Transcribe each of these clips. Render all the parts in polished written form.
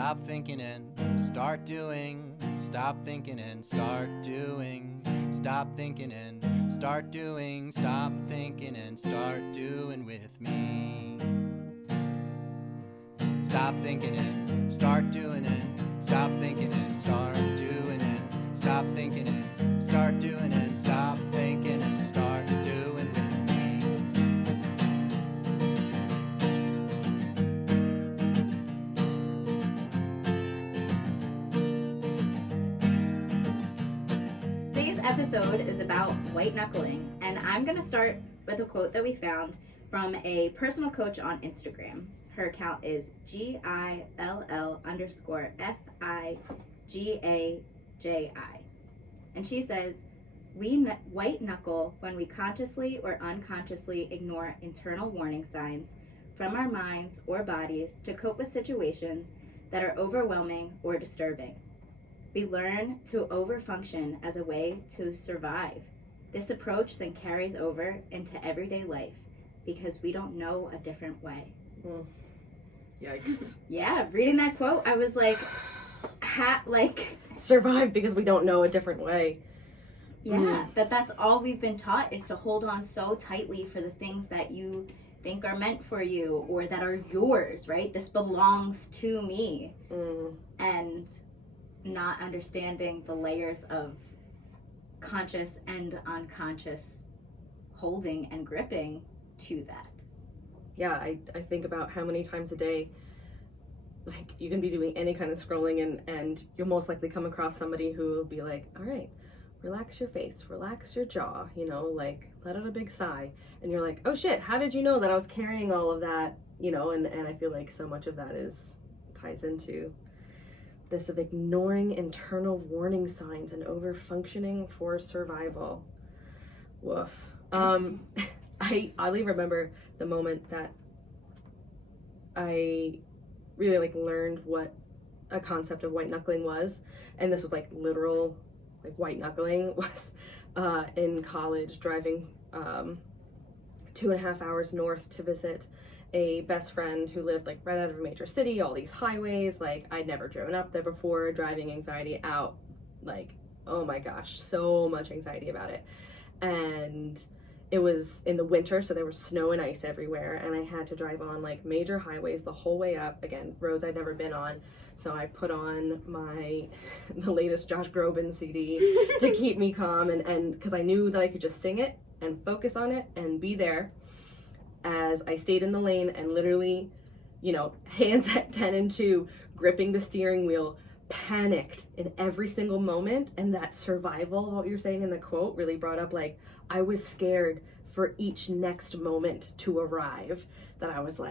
stop thinking and start doing. Stop thinking and start doing. Stop thinking and start doing. Stop thinking and start doing with me. Stop thinking and start doing it. Stop thinking and start doing it. Stop thinking and start doing it. Stop thinking and start doing with me. Today's episode is about white knuckling, and I'm going to start with a quote that we found from a personal coach on Instagram. Her account is GILL_FIGAJI. And she says, "We white knuckle when we consciously or unconsciously ignore internal warning signs from our minds or bodies to cope with situations that are overwhelming or disturbing. We learn to overfunction as a way to survive. This approach then carries over into everyday life because we don't know a different way." Yikes. Yeah, reading that quote, I was like, survive because we don't know a different way. yeah, that's all we've been taught is to hold on so tightly for the things that you think are meant for you or that are yours, right? This belongs to me. And not understanding the layers of conscious and unconscious holding and gripping to that. Yeah, I think about how many times a day, like, you can be doing any kind of scrolling and you'll most likely come across somebody who will be like, all right, relax your face, relax your jaw, you know, like, let out a big sigh. And you're like, oh shit, how did you know that I was carrying all of that, you know? And I feel like so much of that ties into this of ignoring internal warning signs and over-functioning for survival. Woof. I oddly remember the moment that I really learned what a concept of white knuckling was, and this was literal white knuckling was in college, driving 2.5 hours north to visit a best friend who lived right out of a major city, all these highways, I'd never driven up there before, driving anxiety out, oh my gosh, so much anxiety about it. And it was in the winter, so there was snow and ice everywhere, and I had to drive on major highways the whole way up, again, roads I'd never been on. So I put on the latest Josh Groban CD to keep me calm, and because I knew that I could just sing it and focus on it and be there as I stayed in the lane and literally, hands at 10 and 2, gripping the steering wheel, panicked in every single moment. And that survival, what you're saying in the quote, really brought up I was scared for each next moment to arrive, that I was so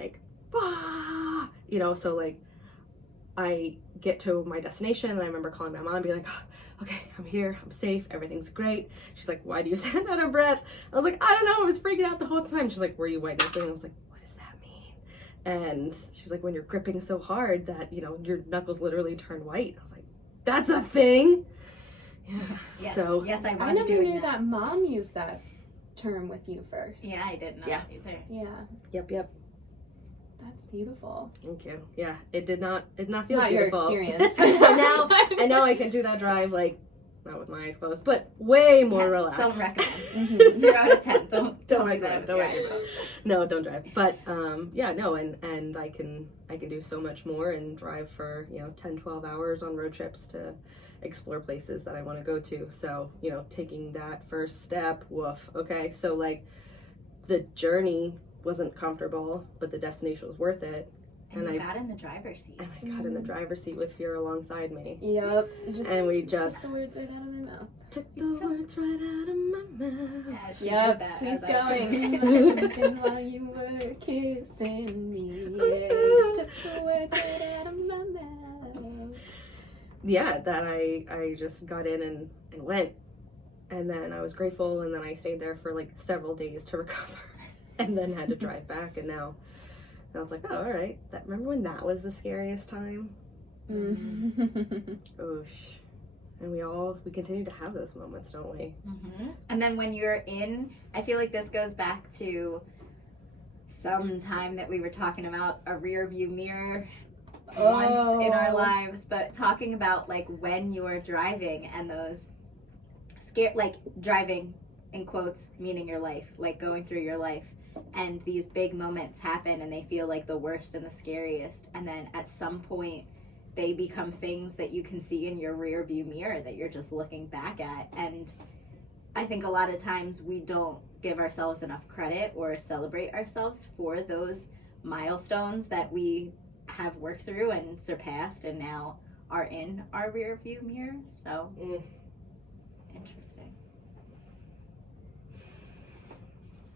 I get to my destination and I remember calling my mom and being like, oh, okay, I'm here, I'm safe, everything's great. She's like, why do you sound out of breath? I was like, I don't know, I was freaking out the whole time. She's like, were you white knuckling? I was like, what does that mean? And she's like, when you're gripping so hard that, your knuckles literally turn white. I was like, that's a thing? Yeah. Yes, So yes, I was I never doing knew that mom used that term with you first. Yeah, I didn't know Yeah. that either. Yeah, Yep. that's beautiful. Thank you. Yeah, it did not feel Not beautiful. your experience. and now I can do that drive not with my eyes closed, but way more relaxed. Don't recommend. 0 out of 10. Don't do recommend. that. Don't recommend. No, don't drive. But and I can do so much more and drive for 10-12 hours on road trips to explore places that I want to go to. So taking that first step, woof. Okay, so the journey wasn't comfortable, but the destination was worth it. And I got in the driver's seat. And I got in the driver's seat with Fiora alongside me. Yep. And we just took the words right out of my mouth. Took the words right out of my mouth. Yeah, she Yep. did that Please as going. Thinking while you were kissing me. Yeah. Took the words right out of my mouth. Yeah, that I just got in and went. And then I was grateful, and then I stayed there for several days to recover. And then had to drive back, and now I was like, oh, all right. Remember when that was the scariest time? Oosh. And we continue to have those moments, don't we? Mm-hmm. And then when you're in, I feel like this goes back to some time that we were talking about a rear view mirror once in our lives, but talking about like when you're driving and those like driving in quotes meaning your life, like going through your life, and these big moments happen and they feel like the worst and the scariest, and then at some point they become things that you can see in your rear view mirror that you're just looking back at. And I think a lot of times we don't give ourselves enough credit or celebrate ourselves for those milestones that we have worked through and surpassed and now are in our rear view mirror. So interesting.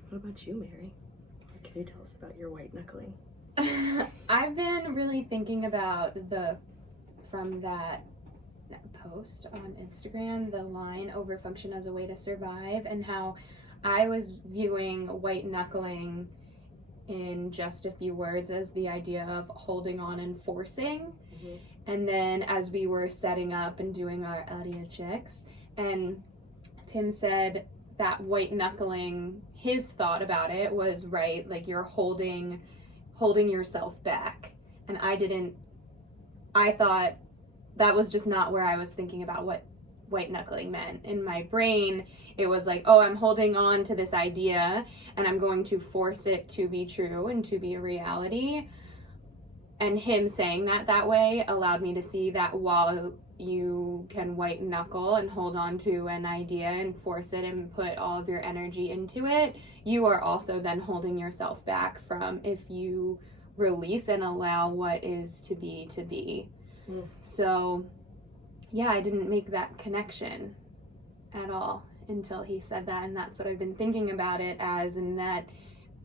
What about you, Mary? What can you tell us about your white knuckling? I've been really thinking about from that post on Instagram, the line overfunction as a way to survive, and how I was viewing white knuckling in just a few words as the idea of holding on and forcing. And then as we were setting up and doing our audio checks, and Tim said that white knuckling, his thought about it was, right, like you're holding yourself back. And I thought that was just not where I was thinking about what white knuckling meant. In my brain, it was like, oh, I'm holding on to this idea and I'm going to force it to be true and to be a reality. And him saying that way allowed me to see that while you can white knuckle and hold on to an idea and force it and put all of your energy into it, you are also then holding yourself back from, if you release and allow what is to be. So yeah, I didn't make that connection at all until he said that, and that's what I've been thinking about it as, in that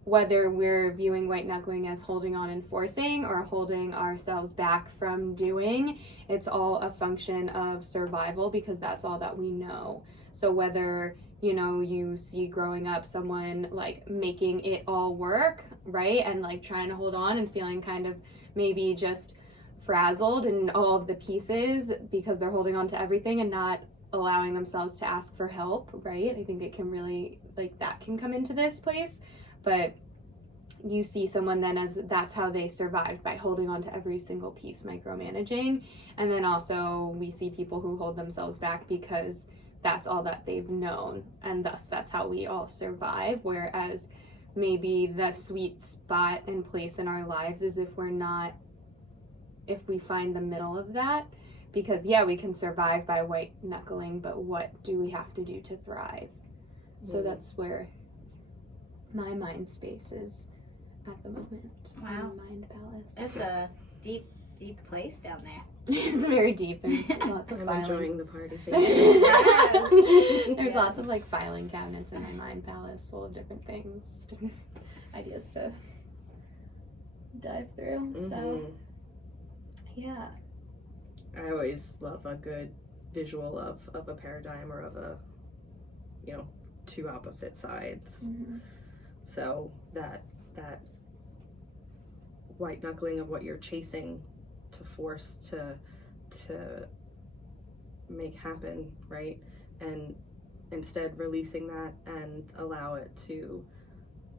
whether we're viewing white knuckling as holding on and forcing or holding ourselves back from doing, it's all a function of survival, because that's all that we know. So whether, you know, you see growing up someone like making it all work, right, and like trying to hold on and feeling kind of maybe just frazzled in all of the pieces because they're holding on to everything and not allowing themselves to ask for help, right? I think it can really, like, that can come into this place. But you see someone then as that's how they survived, by holding on to every single piece, micromanaging. And then also we see people who hold themselves back because that's all that they've known, and thus that's how we all survive. Whereas maybe the sweet spot and place in our lives is if we find the middle of that, because yeah, we can survive by white knuckling, but what do we have to do to thrive? So that's where my mind space is at the moment. Wow. My mind palace. It's a deep place down there. It's very deep. There's lots of I'm filing. enjoying the party thing. There's lots of like filing cabinets in my mind palace full of different things, ideas to dive through. So yeah. I always love a good visual of a paradigm, or of a, you know, two opposite sides. So that white knuckling of what you're chasing to force to make happen, right? And instead releasing that and allow it to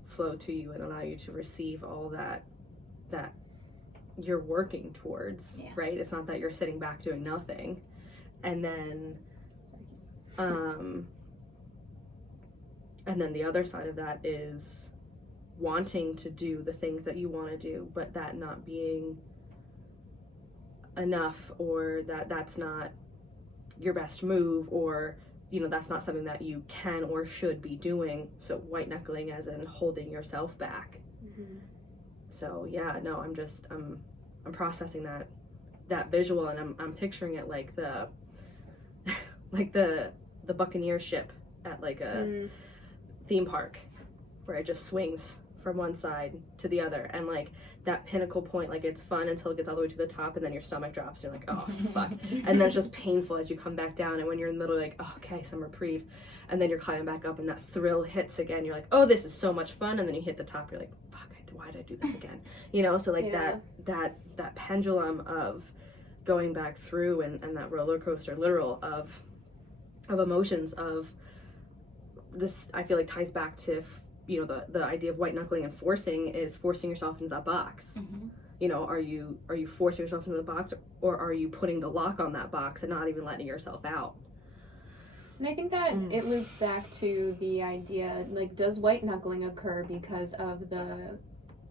flow to you and allow you to receive all that you're working towards, right? It's not that you're sitting back doing nothing. And then the other side of that is wanting to do the things that you want to do, but that not being enough, or that's not your best move, or, you know, that's not something that you can or should be doing. So white knuckling as in holding yourself back. So yeah, no, I'm processing that visual, and I'm picturing it like the Buccaneer ship at like a theme park, where it just swings from one side to the other, and like that pinnacle point, like it's fun until it gets all the way to the top, and then your stomach drops, and you're like, oh fuck, and then it's just painful as you come back down, and when you're in the middle, you're like, oh, okay, some reprieve, and then you're climbing back up, and that thrill hits again, you're like, oh, this is so much fun, and then you hit the top, you're like, fuck, why did I do this again? You know, so like that pendulum of going back through, and that roller coaster literal of emotions of this, I feel like ties back to, you know, the idea of white knuckling and forcing is forcing yourself into that box. are you forcing yourself into the box, or are you putting the lock on that box and not even letting yourself out? And I think that it loops back to the idea, like, does white knuckling occur because of the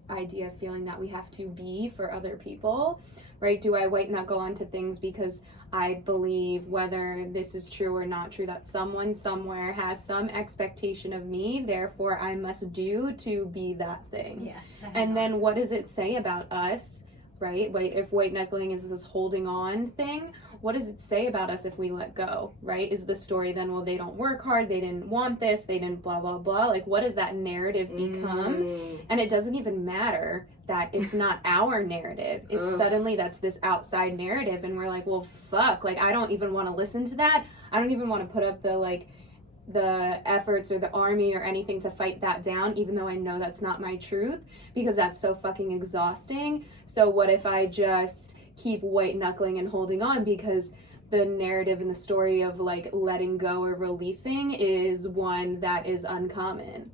idea of feeling that we have to be for other people, right? Do I white knuckle onto things because I believe, whether this is true or not true, that someone somewhere has some expectation of me, therefore I must do to be that thing? Yeah. And then what does it say about us, right? If white knuckling is this holding on thing, what does it say about us if we let go, right? Is the story then, well, they don't work hard, they didn't want this, they didn't blah, blah, blah. Like, what does that narrative become? And it doesn't even matter that it's not our narrative. It's suddenly that's this outside narrative, and we're like, well, fuck, like, I don't even want to listen to that. I don't even want to put up the efforts or the army or anything to fight that down, even though I know that's not my truth, because that's so fucking exhausting. So what if I just keep white knuckling and holding on, because the narrative and the story of, like, letting go or releasing is one that is uncommon.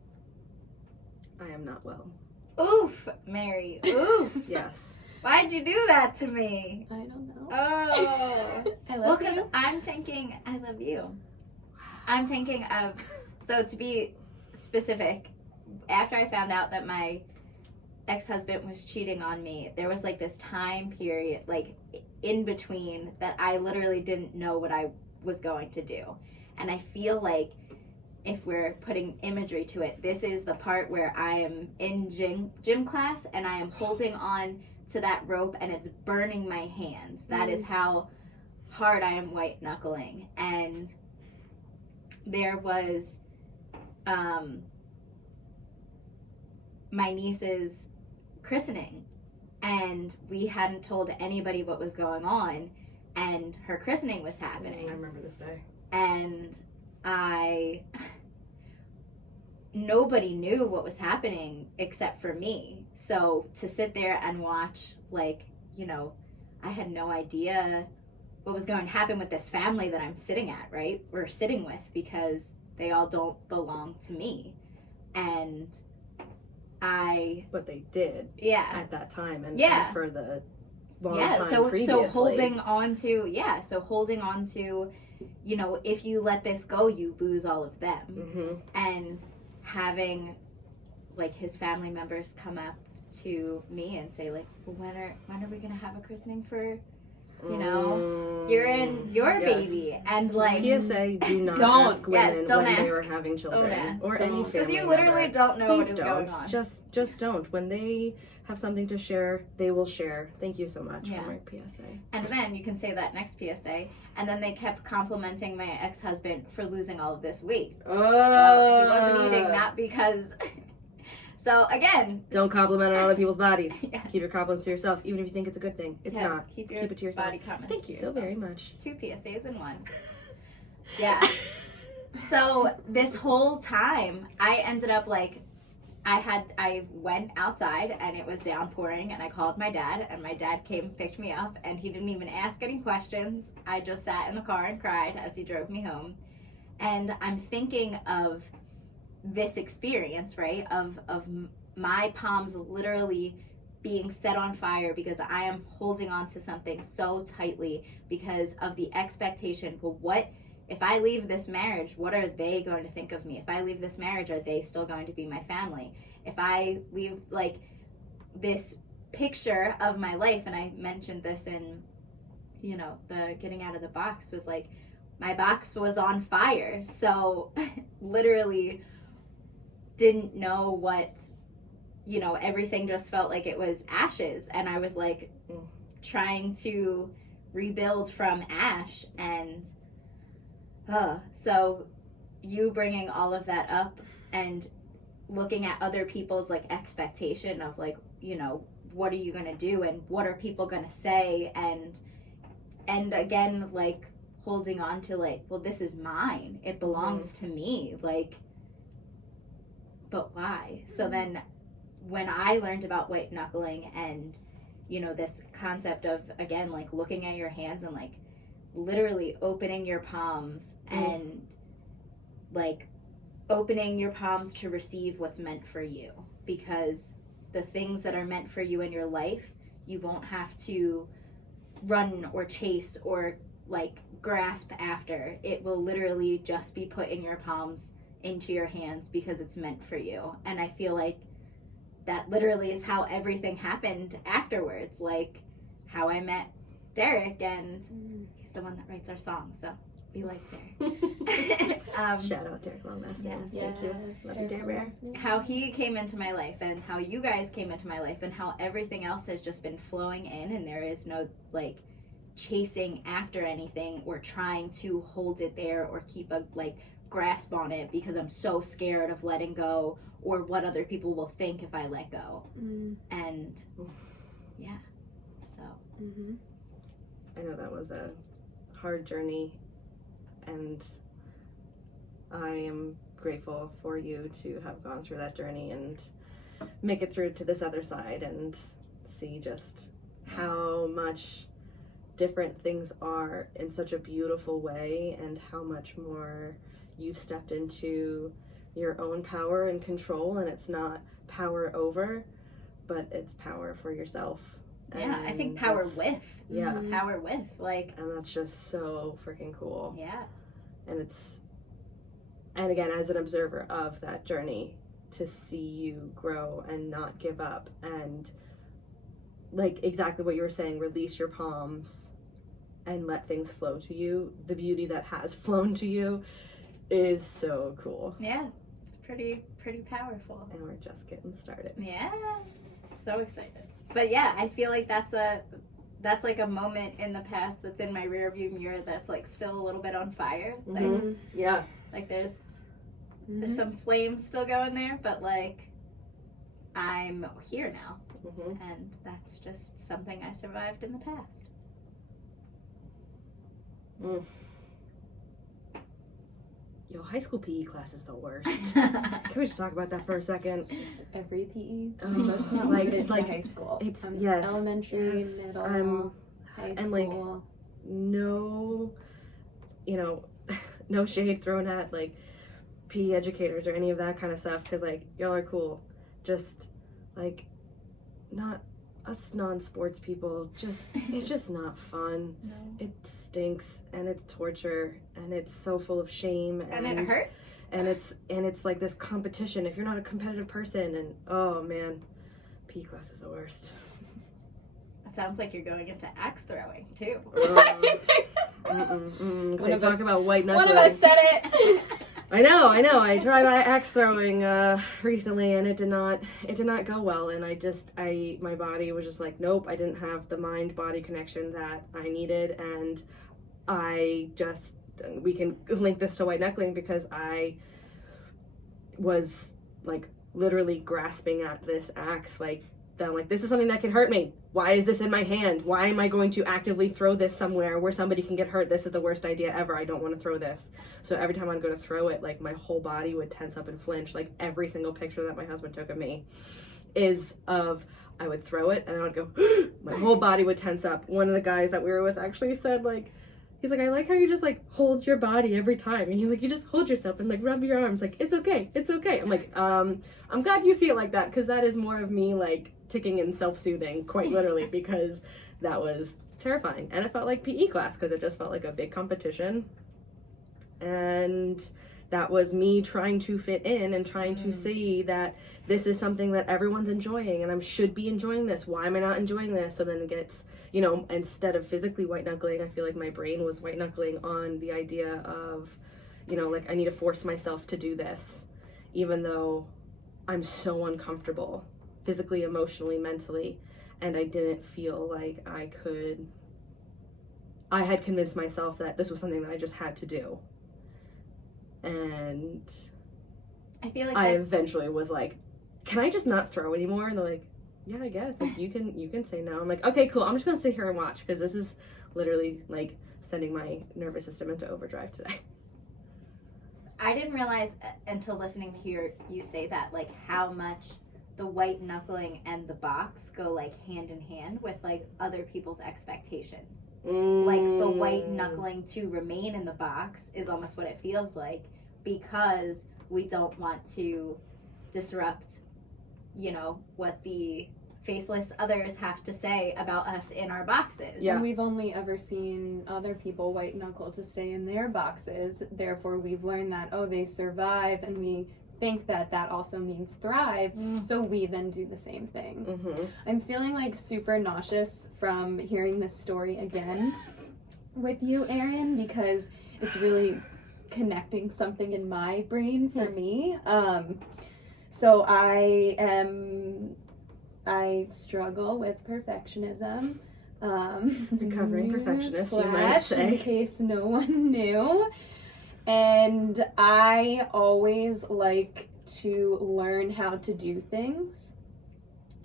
I am not well. Oof, Mary. Oof. Yes. Why'd you do that to me? I don't know. Oh. I Well, love because you. I'm thinking, I love you. I'm thinking of, so to be specific, after I found out that my ex-husband was cheating on me, there was like this time period, like in between, that I literally didn't know what I was going to do. And I feel like, if we're putting imagery to it, this is the part where I am in gym class and I am holding on to that rope and it's burning my hands. That is how hard I am white knuckling. And there was my niece's christening, and we hadn't told anybody what was going on, and her christening was happening. I remember this day. And nobody knew what was happening except for me. So to sit there and watch, like, I had no idea what was going to happen with this family that I'm sitting at, right? Or sitting with, because they all don't belong to me. And But they did. Yeah. At that time, and for the long time so previously. holding on to, if you let this go, you lose all of them. Mm-hmm. And having, like, his family members come up to me and say, like, well, when are we gonna have a christening for, you're in your baby, and like, PSA, do not don't ask women don't when ask. they are having children, or don't. any family because you literally member. don't know Please what is don't. going on. Just don't. When they have something to share, they will share. Thank you so much Yeah. for my PSA. And then you can say that next PSA, and then they kept complimenting my ex-husband for losing all of this weight. Well, he wasn't eating, not because. So again, Don't compliment on other people's bodies. Yes. Keep your compliments to yourself, even if you think it's a good thing. It's yes, not. keep it to yourself. body comments Thank to you so yourself. very much. 2 PSAs in 1. Yeah. So this whole time, I ended up, like, I went outside and it was downpouring, and I called my dad, and my dad came and picked me up, and he didn't even ask any questions. I just sat in the car and cried as he drove me home. And I'm thinking of this experience, right, of my palms literally being set on fire because I am holding on to something so tightly because of the expectation. Well, what if I leave this marriage? What are they going to think of me? If I leave this marriage, are they still going to be my family? If I leave, like, this picture of my life, and I mentioned this in, the getting out of the box, was like, my box was on fire. So literally didn't know what, everything just felt like it was ashes. And I was like trying to rebuild from ash. And so you bringing all of that up and looking at other people's, like, expectation of, like, what are you going to do and what are people going to say? And again, like, holding on to, like, well, this is mine. It belongs to me. Like, but why? So then when I learned about white knuckling and, this concept of, again, like, looking at your hands and, like, literally opening your palms and, like, opening your palms to receive what's meant for you, because the things that are meant for you in your life, You won't have to run or chase or like grasp after. It will literally just be put in your palms into your hands because it's meant for you. And I feel like that literally is how everything happened afterwards, like how I met Derek, and he's the one that writes our song, so we like Derek. Shout out Derek Longmaster. Yes. Thank you. Love you, Derek Bear. How he came into my life and how you guys came into my life and how everything else has just been flowing in, and there is no like chasing after anything or trying to hold it there or keep a like grasp on it because I'm so scared of letting go or what other people will think if I let go. And yeah, so I know that was a hard journey, and I am grateful for you to have gone through that journey and make it through to this other side and see just how much different things are in such a beautiful way, and how much more you've stepped into your own power and control, and it's not power over, but it's power for yourself. Yeah, I think power with. Yeah. Power with, like. And that's just so freaking cool. Yeah. And again, as an observer of that journey, to see you grow and not give up, and like exactly what you were saying, release your palms and let things flow to you. The beauty that has flown to you is so cool. Yeah, it's pretty powerful. And we're just getting started. Yeah, so excited. But yeah, I feel like that's like a moment in the past that's in my rearview mirror that's like still a little bit on fire. Like, yeah, like there's some flames still going there, but like I'm here now, and that's just something I survived in the past. Yo, high school PE class is the worst. Can we just talk about that for a second? It's just every PE. Oh, That's not like- limited to like, high school. it's- From yes, elementary, yes, middle, high and, school. like, no, no shade thrown at like PE educators or any of that kind of stuff, because like y'all are cool, just like not us non-sports people, it's just not fun. No. It stinks, and it's torture, and it's so full of shame, And it hurts. and it's like this competition if you're not a competitive person, and oh man, PE class is the worst. It sounds like you're going into axe throwing too. Can I talk about white knuckling? One of us said it. I know. I tried axe throwing recently, and it did not go well. And my body was just like, nope. I didn't have the mind-body connection that I needed, and we can link this to white knuckling because I was like literally grasping at this axe, like this is something that can hurt me. Why is this in my hand? Why am I going to actively throw this somewhere where somebody can get hurt? This is the worst idea ever. I don't want to throw this. So every time I'd go to throw it, like my whole body would tense up and flinch. Like every single picture that my husband took of me is of I would throw it and then I would go, my whole body would tense up. One of the guys that we were with actually said he's like, I like how you just like hold your body every time. And he's like, you just hold yourself and like rub your arms. Like, it's okay. I'm like, I'm glad you see it like that, because that is more of me like ticking and self-soothing, quite literally, because that was terrifying. And it felt like PE class because it just felt like a big competition. And that was me trying to fit in and trying to see that this is something that everyone's enjoying and I should be enjoying this. Why am I not enjoying this? So then it gets, instead of physically white knuckling, I feel like my brain was white knuckling on the idea of, like I need to force myself to do this, even though I'm so uncomfortable physically, emotionally, mentally, and I didn't feel like I had convinced myself that this was something that I just had to do. And I feel like I eventually was like, can I just not throw anymore? And they're like, yeah, I guess. Like, you can say no. I'm like, okay, cool. I'm just gonna sit here and watch, because this is literally like sending my nervous system into overdrive today. I didn't realize until listening to you say that, like, how much the white knuckling and the box go like hand in hand with like other people's expectations. Like the white knuckling to remain in the box is almost what it feels like, because we don't want to disrupt, what the faceless others have to say about us in our boxes. Yeah. And we've only ever seen other people white knuckle to stay in their boxes. Therefore, we've learned that, oh, they survive, and we think that that also means thrive. So we then do the same thing. Mm-hmm. I'm feeling like super nauseous from hearing this story again with you, Erin, because it's really connecting something in my brain for me. So I struggle with perfectionism. Recovering perfectionist, you might say. In case no one knew. And I always like to learn how to do things.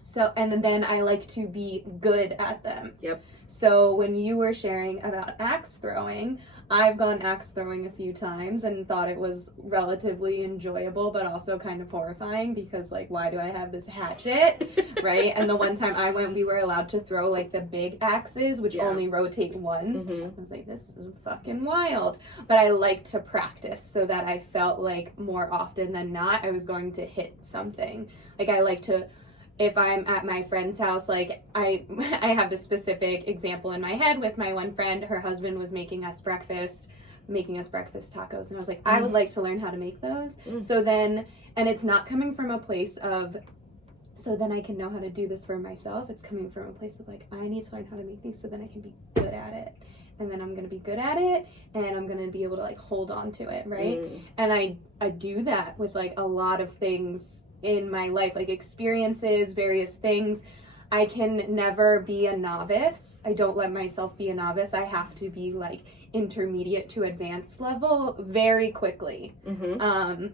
So, and then I like to be good at them. Yep. So when you were sharing about axe throwing, I've gone axe throwing a few times and thought it was relatively enjoyable, but also kind of horrifying because, like, why do I have this hatchet, right? And the one time I went, we were allowed to throw, like, the big axes, which only rotate once. Mm-hmm. I was like, this is fucking wild. But I like to practice so that I felt like more often than not, I was going to hit something. Like, I like to... If I'm at my friend's house, like, I have this specific example in my head with my one friend. Her husband was making us breakfast tacos. And I was like, I would like to learn how to make those. So then, and it's not coming from a place of, so then I can know how to do this for myself. It's coming from a place of, like, I need to learn how to make these so then I can be good at it. And then I'm going to be good at it, and I'm going to be able to, like, hold on to it, right? And I do that with, like, a lot of things in my life, like experiences, various things. I can never be a novice. I don't let myself be a novice. I have to be like intermediate to advanced level very quickly. And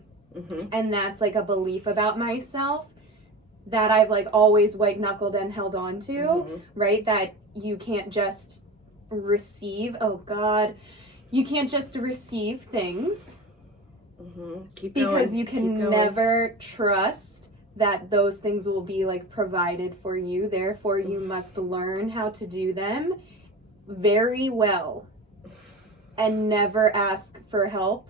that's like a belief about myself that I've like always white knuckled and held on to, right? That you can't just receive, you can't just receive things. Because you can never trust that those things will be like provided for you. Therefore, you must learn how to do them very well and never ask for help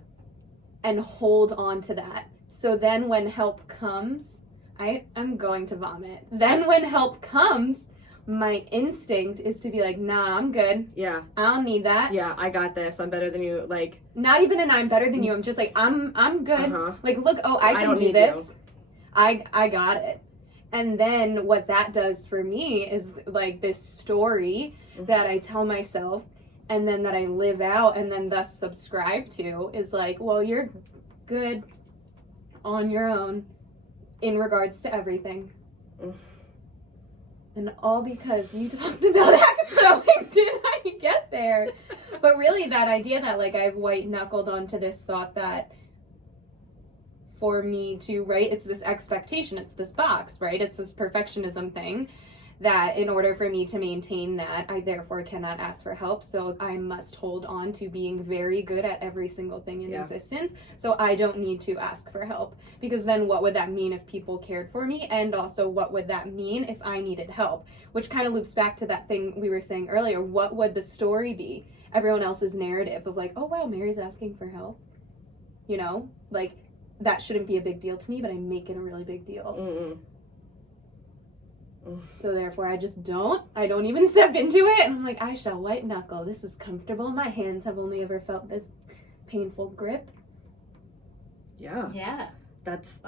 and hold on to that. So then when help comes, I'm going to vomit. Then when help comes, my instinct is to be like, nah, I'm good. Yeah. I don't need that. Yeah, I got this. I'm better than you. Like, not even an I'm better than you. I'm just like, I'm good. Like, look, I can do this. You. I got it. And then what that does for me is like this story that I tell myself and then that I live out and then thus subscribe to is like, well, you're good on your own in regards to everything. And all because you talked about axe throwing, did I get there? But really that idea that like I've white knuckled onto this thought that for me to, right, it's this expectation, it's this box, right? It's this perfectionism thing that in order for me to maintain that, I therefore cannot ask for help. So I must hold on to being very good at every single thing in existence. So I don't need to ask for help. Because then what would that mean if people cared for me? And also what would that mean if I needed help? Which kind of loops back to that thing we were saying earlier. What would the story be? Everyone else's narrative of like, oh wow, Mary's asking for help. You know? Like, that shouldn't be a big deal to me, but I make it a really big deal. So therefore I don't even step into it, and I'm like, I shall white knuckle. This is comfortable. My hands have only ever felt this painful grip. Yeah. That's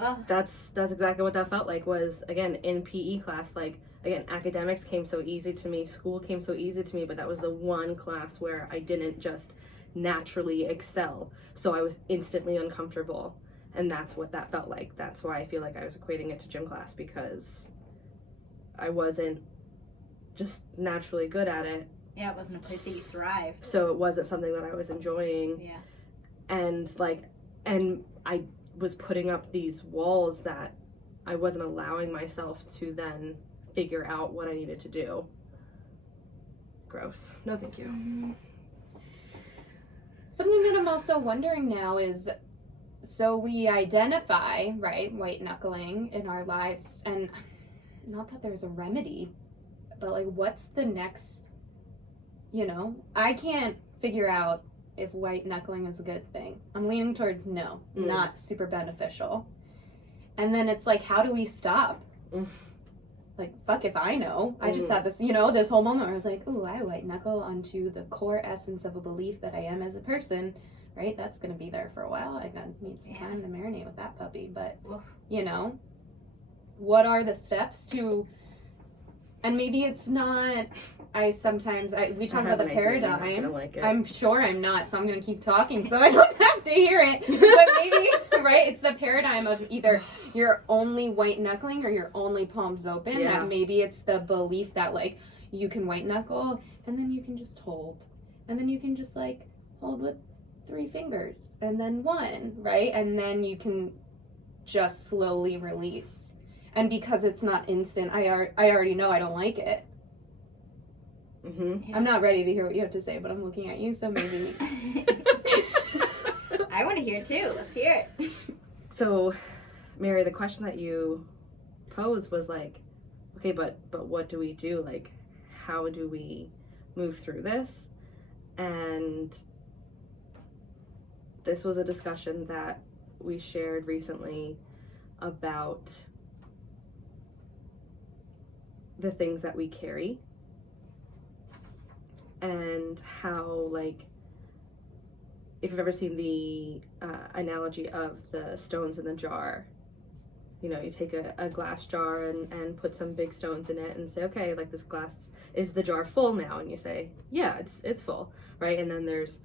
exactly what that felt like. Was again in PE class, like again, academics came so easy to me, school came so easy to me, but that was the one class where I didn't just naturally excel. So I was instantly uncomfortable. And that's what that felt like. That's why I feel like I was equating it to gym class, because I wasn't just naturally good at it. Yeah, it wasn't a place that you thrive. So it wasn't something that I was enjoying. Yeah. And I was putting up these walls that I wasn't allowing myself to then figure out what I needed to do. Gross. No, thank you. Something that I'm also wondering now is, so we identify, right, white knuckling in our lives, and not that there's a remedy, but like, what's the next, I can't figure out if white knuckling is a good thing. I'm leaning towards no, not super beneficial. And then it's like, how do we stop? like, fuck if I know. I just had this, you know, this whole moment where I was like, ooh, I white knuckle onto the core essence of a belief that I am as a person, right? That's going to be there for a while. I need some time to marinate with that puppy. But, you know, what are the steps to, and maybe it's not, we talk about the paradigm. I'm sure I'm not, so I'm going to keep talking so I don't have to hear it. But maybe, right, it's the paradigm of either you're only white knuckling or you're only palms open. Yeah. That maybe it's the belief that, like, you can white knuckle and then you can just hold. And then you can just, like, hold with 3 fingers and then 1, right? And then you can just slowly release. And because it's not instant, I already know I don't like it. Mm-hmm. I'm not ready to hear what you have to say, but I'm looking at you, so maybe. I want to hear too. Let's hear it. So, Mary, the question that you posed was like, okay, but what do we do? Like, how do we move through this? And this was a discussion that we shared recently about the things that we carry and how, like, if you've ever seen the analogy of the stones in the jar, you know, you take a glass jar and put some big stones in it and say, okay, like, this glass, is the jar full now? And you say, yeah, it's full, right? And then there's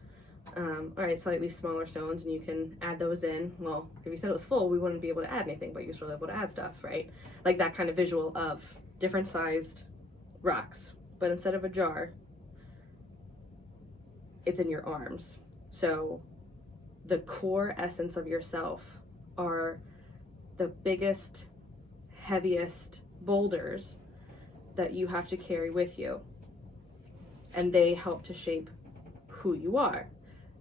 all right, slightly smaller stones, and you can add those in. Well, if you said it was full, we wouldn't be able to add anything, but you're still able to add stuff, right? Like that kind of visual of different sized rocks, but instead of a jar, it's in your arms. So the core essence of yourself are the biggest, heaviest boulders that you have to carry with you, and they help to shape who you are.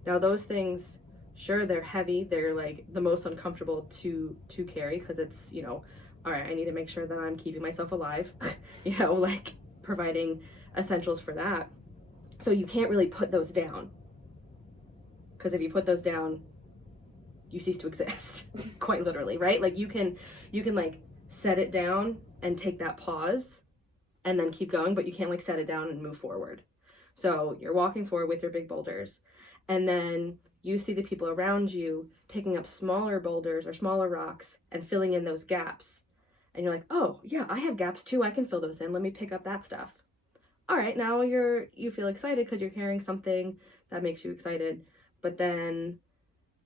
Now those things, sure, they're heavy, they're like the most uncomfortable to carry, because it's, you know, all right, I need to make sure that I'm keeping myself alive, you know, like providing essentials for that. So you can't really put those down, because if you put those down, you cease to exist, quite literally, right? Like you can like set it down and take that pause and then keep going, but you can't like set it down and move forward. So you're walking forward with your big boulders, and then you see the people around you picking up smaller boulders or smaller rocks and filling in those gaps. And you're like, oh yeah, I have gaps too, I can fill those in, let me pick up that stuff. All right, now you feel excited because you're carrying something that makes you excited, but then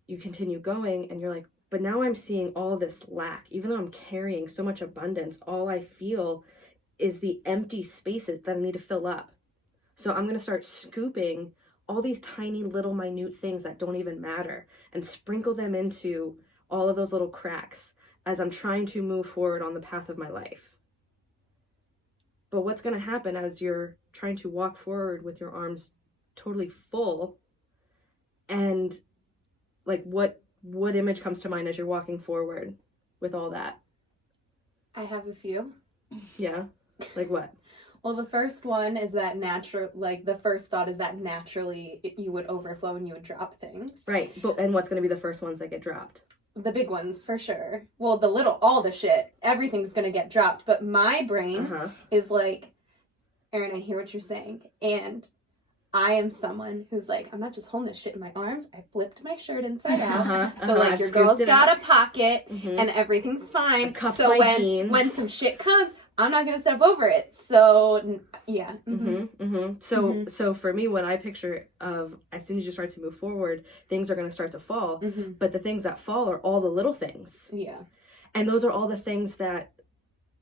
you continue going and you're like, but now I'm seeing all this lack. Even though I'm carrying so much abundance, all I feel is the empty spaces that I need to fill up. So I'm going to start scooping all these tiny little minute things that don't even matter and sprinkle them into all of those little cracks as I'm trying to move forward on the path of my life. But what's going to happen as you're trying to walk forward with your arms totally full, and like what image comes to mind as you're walking forward with all that? I have a few. Yeah? Like what? Well, the first one is that the first thought is that naturally you would overflow and you would drop things. Right. And what's going to be the first ones that get dropped? The big ones, for sure. Well, all the shit, everything's going to get dropped. But my brain is like, Erin, I hear what you're saying. And I am someone who's like, I'm not just holding this shit in my arms. I flipped my shirt inside out. So like your girl's got a pocket and everything's fine. So when some shit comes, I'm not going to step over it. So, yeah. So for me, what I picture of as soon as you start to move forward, things are going to start to fall. But the things that fall are all the little things. Yeah. And those are all the things that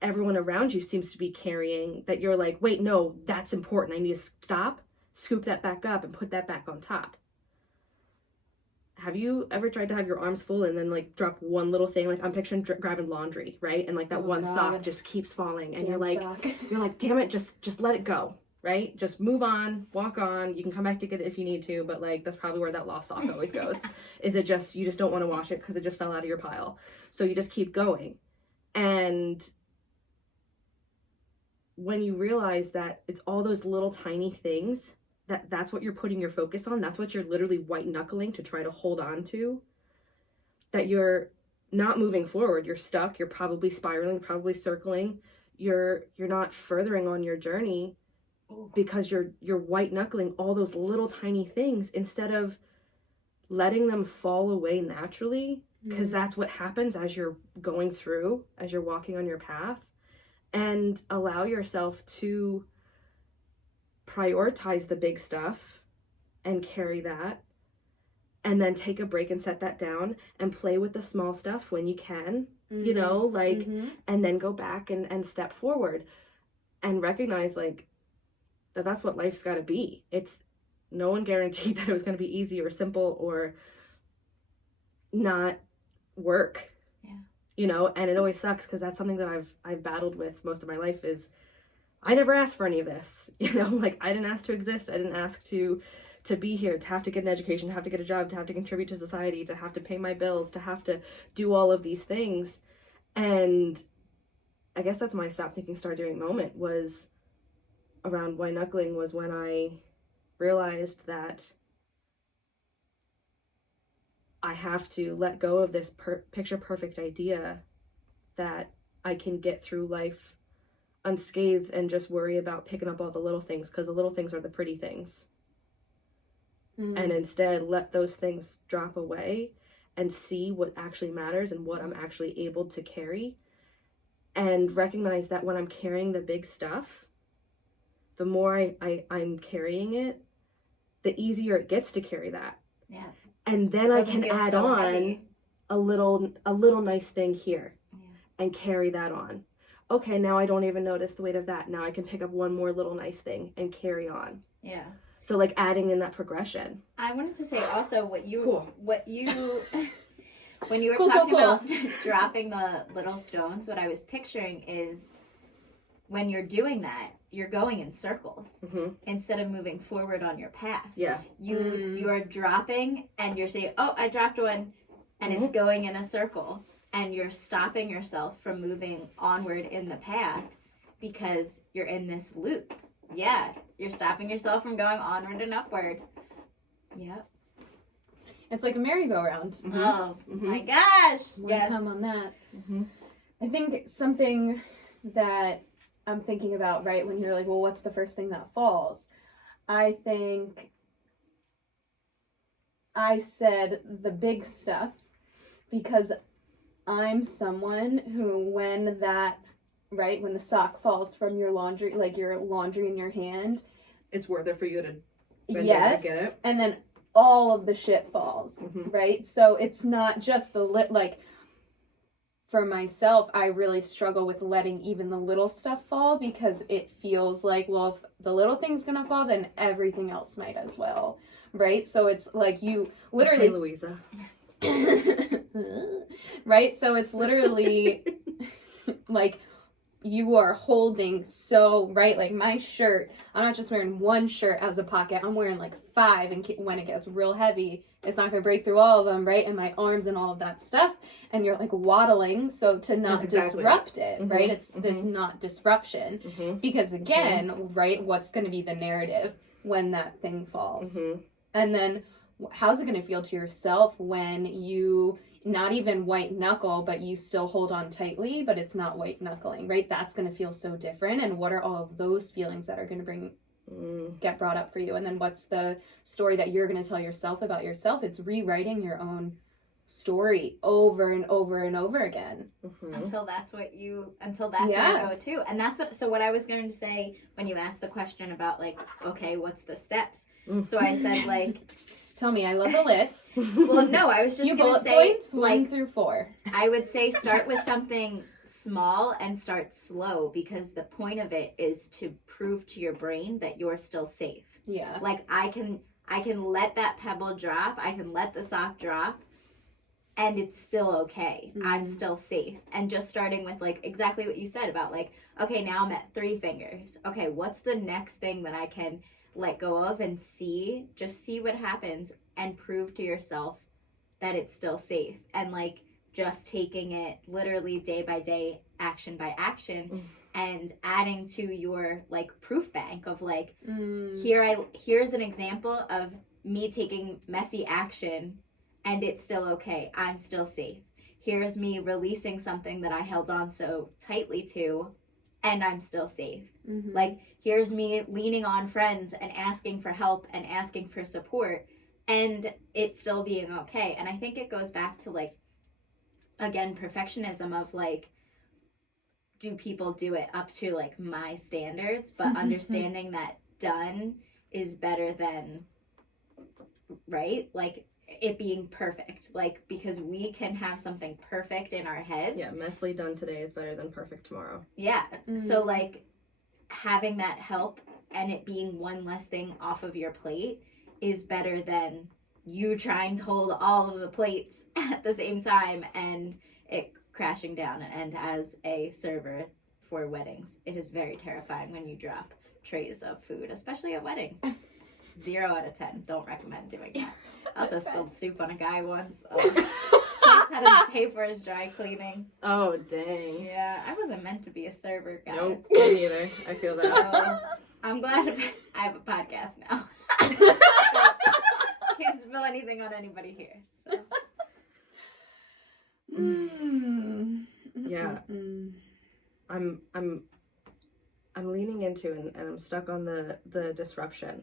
everyone around you seems to be carrying, that you're like, wait, no, that's important. I need to stop, scoop that back up, and put that back on top. Have you ever tried to have your arms full and then like drop one little thing? Like I'm picturing grabbing laundry, right? And like that sock just keeps falling, and you're like, damn it, just let it go, right? Just move on, walk on. You can come back to get it if you need to, but like that's probably where that lost sock always goes. Is it just you just don't want to wash it because it just fell out of your pile, so you just keep going. And when you realize that it's all those little tiny things, that's what you're putting your focus on, that's what you're literally white knuckling to try to hold on to, that you're not moving forward, you're stuck, you're probably spiraling, probably circling, you're not furthering on your journey because you're white knuckling all those little tiny things instead of letting them fall away naturally, because that's what happens as you're going through, as you're walking on your path, and allow yourself to prioritize the big stuff and carry that, and then take a break and set that down and play with the small stuff when you can, you know, like, and then go back and step forward and recognize, like, that's what life's got to be. It's no one guaranteed that it was going to be easy or simple or not work. Yeah. You know, and it always sucks because that's something that I've battled with most of my life is I never asked for any of this. You know, like I didn't ask to exist. I didn't ask to be here, to have to get an education, to have to get a job, to have to contribute to society, to have to pay my bills, to have to do all of these things. And I guess that's my stop thinking, start doing moment was around white knuckling, was when I realized that I have to let go of this picture perfect idea that I can get through life unscathed and just worry about picking up all the little things, because the little things are the pretty things. And instead let those things drop away and see what actually matters and what I'm actually able to carry, and recognize that when I'm carrying the big stuff, the more I'm carrying it, the easier it gets to carry that. Yeah. And then I can add on a little nice thing here and carry that on. Okay, now I don't even notice the weight of that. Now I can pick up one more little nice thing and carry on. Yeah. So like adding in that progression. I wanted to say also when you were Cool, talking cool. about dropping the little stones, what I was picturing is when you're doing that, you're going in circles instead of moving forward on your path. Yeah. You are dropping and you're saying, oh, I dropped one, and it's going in a circle, and you're stopping yourself from moving onward in the path because you're in this loop. Yeah, you're stopping yourself from going onward and upward. Yep. It's like a merry-go-round. Oh my gosh. More Yes. to come on that. I think something that I'm thinking about, right, when you're like, well, what's the first thing that falls? I think I said the big stuff because I'm someone who, when that, right, when the sock falls from your laundry, like your laundry in your hand, It's worth it for you to bend yes, over and get it. and then all of the shit falls, right? So it's not just the like, for myself, I really struggle with letting even the little stuff fall because it feels like, well, if the little thing's gonna fall, then everything else might as well, right? So it's like you literally... Okay, Louisa. Right? So it's literally like you are holding so, right? Like my shirt, I'm not just wearing one shirt as a pocket, I'm wearing like 5, and when it gets real heavy, it's not going to break through all of them, right? And my arms and all of that stuff, and you're like waddling, so to not disrupt it, right? It's this not disruption, because again, right, what's going to be the narrative when that thing falls? And then how's it going to feel to yourself when you not even white knuckle, but you still hold on tightly, but it's not white knuckling, right? That's going to feel so different. And what are all of those feelings that are going to get brought up for you? And then what's the story that you're going to tell yourself about yourself? It's rewriting your own story over and over and over again. Until that's your go-to. And that's what I was going to say when you asked the question about, like, okay, what's the steps? So I said, like, tell me, I love the list. Well, no, I was just going to bullet say, points, like, 1 through 4. I would say start with something small and start slow, because the point of it is to prove to your brain that you're still safe. Yeah. Like, I can let that pebble drop, I can let the sock drop, and it's still okay. I'm still safe. And just starting with, like, exactly what you said about, like, okay, now I'm at 3 fingers. Okay, what's the next thing that I can let go of and see what happens, and prove to yourself that it's still safe. And, like, just taking it literally day by day, action by action, and adding to your, like, proof bank of, like, here's an example of me taking messy action and it's still okay. I'm still safe. Here's me releasing something that I held on so tightly to, and I'm still safe. Mhm. Like, here's me leaning on friends and asking for help and asking for support, and it's still being okay. And I think it goes back to, like, again, perfectionism of, like, do people do it up to, like, my standards? But understanding that done is better than, right? Like, it being perfect. Like, because we can have something perfect in our heads. Yeah, messily done today is better than perfect tomorrow. Yeah. So, like, having that help and it being one less thing off of your plate is better than you trying to hold all of the plates at the same time and it crashing down. And as a server for weddings, it is very terrifying when you drop trays of food, especially at weddings. 0 out of 10. Don't recommend doing that. I also spilled soup on a guy once. Place had to pay for his dry cleaning. Oh, dang. Yeah, I wasn't meant to be a server, guys. Nope, me neither. I feel that. So, I'm glad I have a podcast now. Can't spill anything on anybody here. So. Yeah. I'm leaning into and I'm stuck on the disruption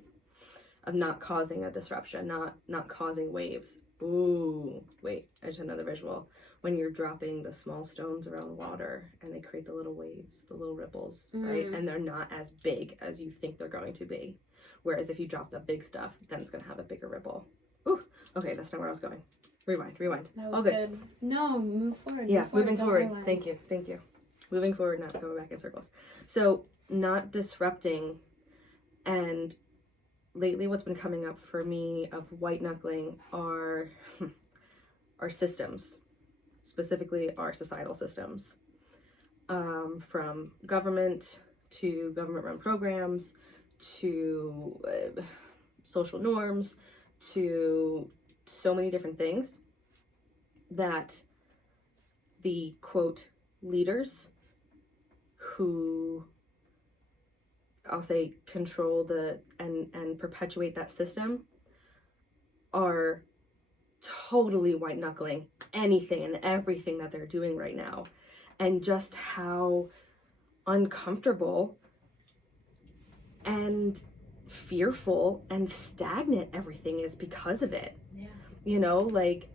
of not causing a disruption, not causing waves. Ooh, wait, I just had another visual. When you're dropping the small stones around water and they create the little waves, the little ripples, right? And they're not as big as you think they're going to be. Whereas if you drop the big stuff, then it's going to have a bigger ripple. Ooh, okay, that's not where I was going. Rewind. That was good. No, move forward. Yeah, moving don't forward. rewind. Thank you. Moving forward, not going back in circles. So, not disrupting, and lately what's been coming up for me of white knuckling are our systems, specifically our societal systems, from government to government-run programs to social norms to so many different things that the quote leaders who I'll say control and perpetuate that system are totally white knuckling anything and everything that they're doing right now, and just how uncomfortable and fearful and stagnant everything is because of it. Yeah. You know, like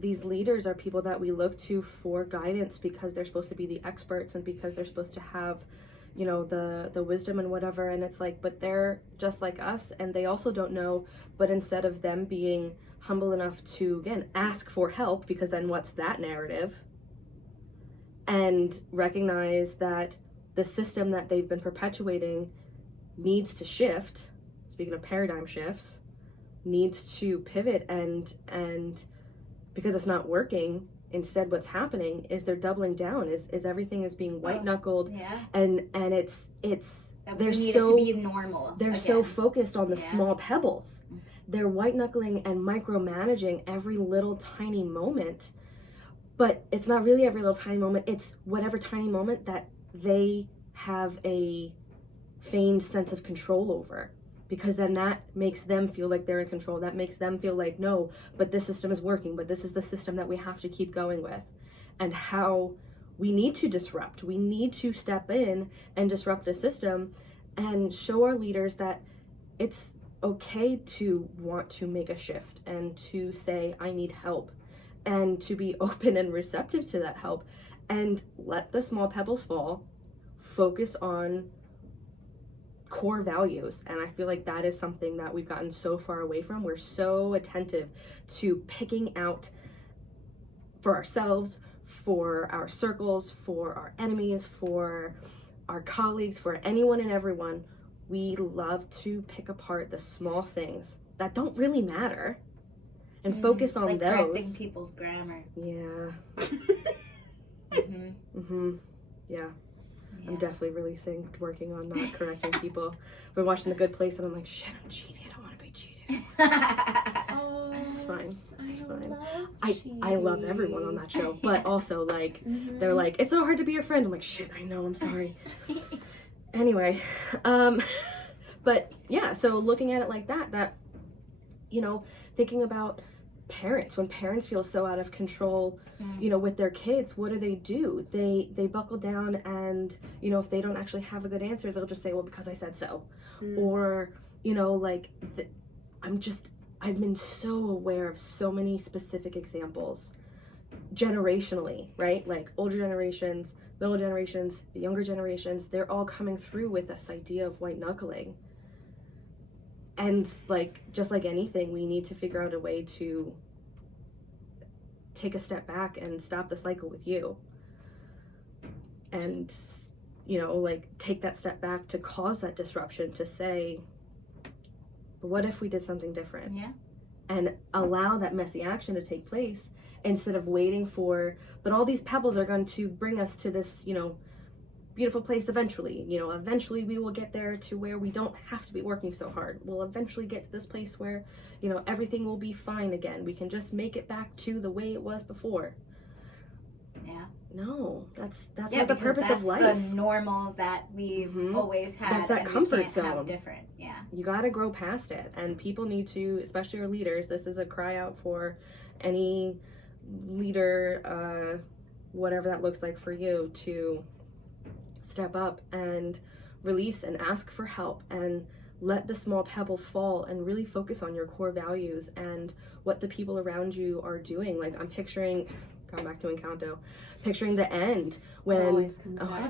these leaders are people that we look to for guidance because they're supposed to be the experts and because they're supposed to have, you know, the wisdom and whatever. And it's like, but they're just like us and they also don't know. But instead of them being humble enough to, again, ask for help, because then what's that narrative? And recognize that the system that they've been perpetuating needs to shift. Speaking of paradigm shifts, needs to pivot and because it's not working, instead what's happening is they're doubling down, is everything is being white knuckled. Yeah. And it's they're need it to be normal. They're again. so focused on the small pebbles. They're white knuckling and micromanaging every little tiny moment. But it's not really every little tiny moment, it's whatever tiny moment that they have a feigned sense of control over. Because then that makes them feel like they're in control. That makes them feel like, no, but this system is working, but this is the system that we have to keep going with. And how we need to disrupt. We need to step in and disrupt the system and show our leaders that it's okay to want to make a shift and to say, I need help, and to be open and receptive to that help, and let the small pebbles fall, focus on core values. And I feel like that is something that we've gotten so far away from. We're so attentive to picking out for ourselves, for our circles, for our enemies, for our colleagues, for anyone and everyone. We love to pick apart the small things that don't really matter and focus on like those. correcting people's grammar. Yeah. Yeah. I'm definitely working on not correcting people. We're watching The Good Place and I'm like, shit, I'm cheating. I don't want to be cheated. Oh, It's fine. It's fine. Love I love everyone on that show, but also like they're like, it's so hard to be your friend. I'm like, shit, I know, I'm sorry. Anyway, but yeah, so looking at it like that, you know, thinking about parents, when parents feel so out of control, you know, with their kids, what do? They buckle down, and, you know, if they don't actually have a good answer, they'll just say, well, because I said so. Or, you know, like, I've been so aware of so many specific examples generationally, right? Like older generations, middle generations, the younger generations, they're all coming through with this idea of white knuckling. And like, just like anything, we need to figure out a way to take a step back and stop the cycle with you. And, you know, like, take that step back to cause that disruption, to say, what if we did something different? Yeah. And allow that messy action to take place instead of waiting for, but all these pebbles are going to bring us to this, you know, beautiful place eventually. You know, eventually we will get there to where we don't have to be working so hard. We'll eventually get to this place where, you know, everything will be fine again. We can just make it back to the way it was before. Yeah. No, that's not the purpose of life. That's the normal that we've always had. That's that comfort zone. Have different. Yeah. You got to grow past it, and people need to, especially our leaders. This is a cry out for any leader, whatever that looks like for you, to step up and release and ask for help and let the small pebbles fall and really focus on your core values and what the people around you are doing. Like, I'm picturing, come back to Encanto, picturing the end when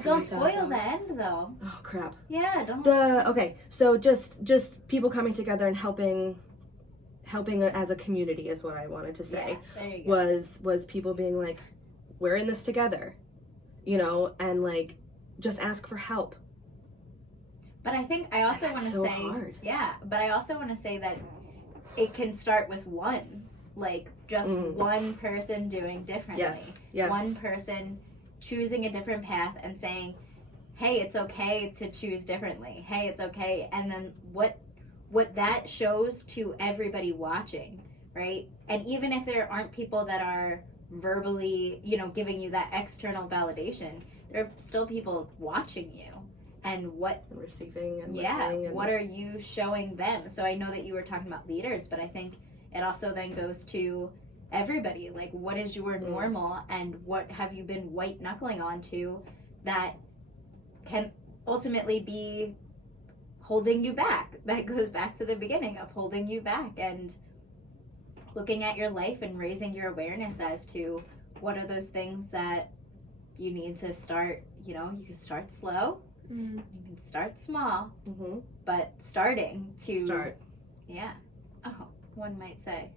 Don't spoil the end though. Oh crap. Yeah, don't. Okay, so just people coming together and helping as a community is what I wanted to say. Yeah, there you go. Was people being like, we're in this together, you know, and like, just ask for help. But I think I also want to say, hard. Yeah, but I also want to say that it can start with one, like just one person doing differently. Yes. One person choosing a different path and saying, hey, it's okay to choose differently. Hey, it's okay. And then what that shows to everybody watching, right? And even if there aren't people that are verbally, you know, giving you that external validation, there are still people watching you. And what receiving and listening. And what are you showing them? So I know that you were talking about leaders, but I think it also then goes to everybody. Like, what is your normal, and what have you been white knuckling onto that can ultimately be holding you back? That goes back to the beginning of holding you back, and looking at your life and raising your awareness as to what are those things that you need to start. You know, you can start slow. You can start small, but starting to start. Yeah. Oh, one might say,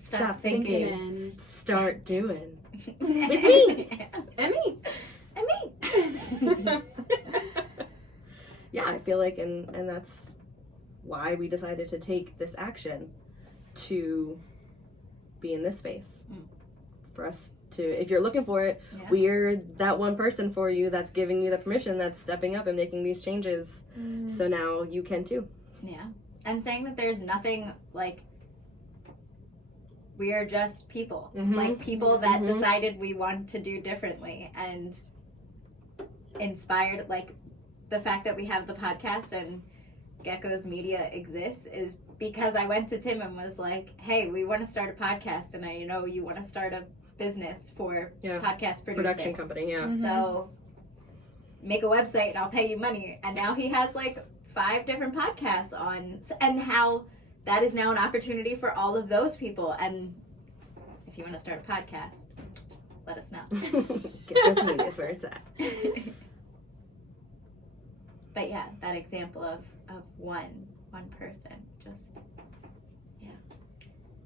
stop thinking and start doing. With me. And me. And me. Yeah, I feel like, and that's why we decided to take this action to be in this space. For us to, if you're looking for it, we're that one person for you that's giving you the permission, that's stepping up and making these changes. So now you can too. Yeah. And saying that there's nothing, like, we are just people. Like, people that decided we want to do differently, and inspired, like, the fact that we have the podcast and Gecko's Media exists is because I went to Tim and was like, hey, we want to start a podcast, and I know you want to start a business for podcast producing. Production company, So make a website and I'll pay you money. And now he has like 5 different podcasts on, and how that is now an opportunity for all of those people. And if you want to start a podcast, let us know. Gecko's Media is where it's at. But yeah, that example of one person, just,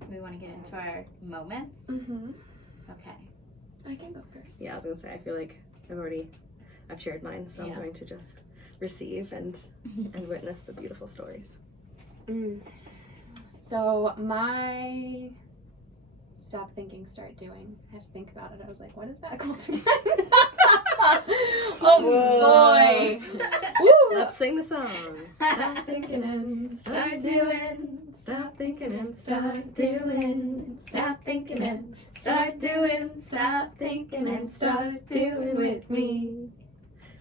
we want to get into our moments. Okay. I can go first. Yeah, I was gonna say, I feel like I've shared mine, so I'm going to just receive and witness the beautiful stories. So my stop thinking, start doing. I had to think about it. I was like, what is that called again? Oh boy. Woo, let's sing the song. Stop thinking and start doing. Stop thinking and start doing. Stop thinking and start doing. Stop thinking and start doing with me.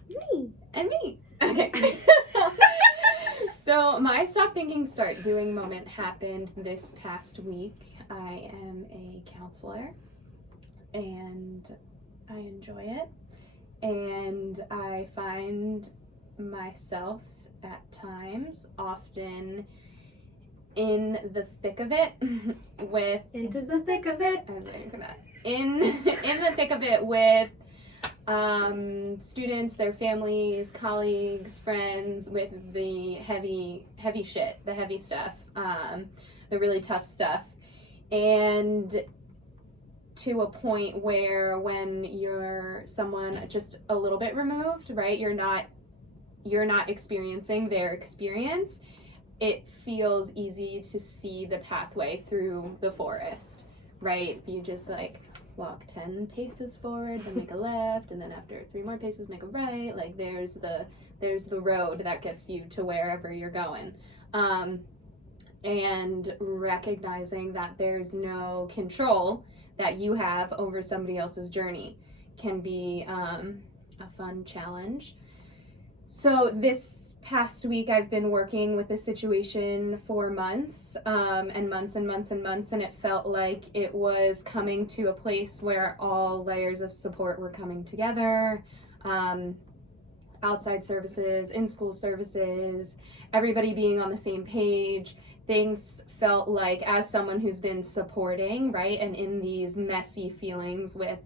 Me. And me. Okay. So my stop thinking, start doing moment happened this past week. I am a counselor and I enjoy it. And I find myself at times often in the thick of it with Into the thick of it. I was waiting for that. In the thick of it with students, their families, colleagues, friends, with the heavy shit, the heavy stuff, the really tough stuff. And to a point where when you're someone just a little bit removed, right, you're not experiencing their experience, it feels easy to see the pathway through the forest, right? You just like walk 10 paces forward, then make a left, and then after 3 more paces make a right. Like there's the road that gets you to wherever you're going. And recognizing that there's no control that you have over somebody else's journey can be a fun challenge. So this past week I've been working with this situation for months, and months and months and months, and it felt like it was coming to a place where all layers of support were coming together. Outside services, in-school services, everybody being on the same page. Things felt like, as someone who's been supporting, right, and in these messy feelings with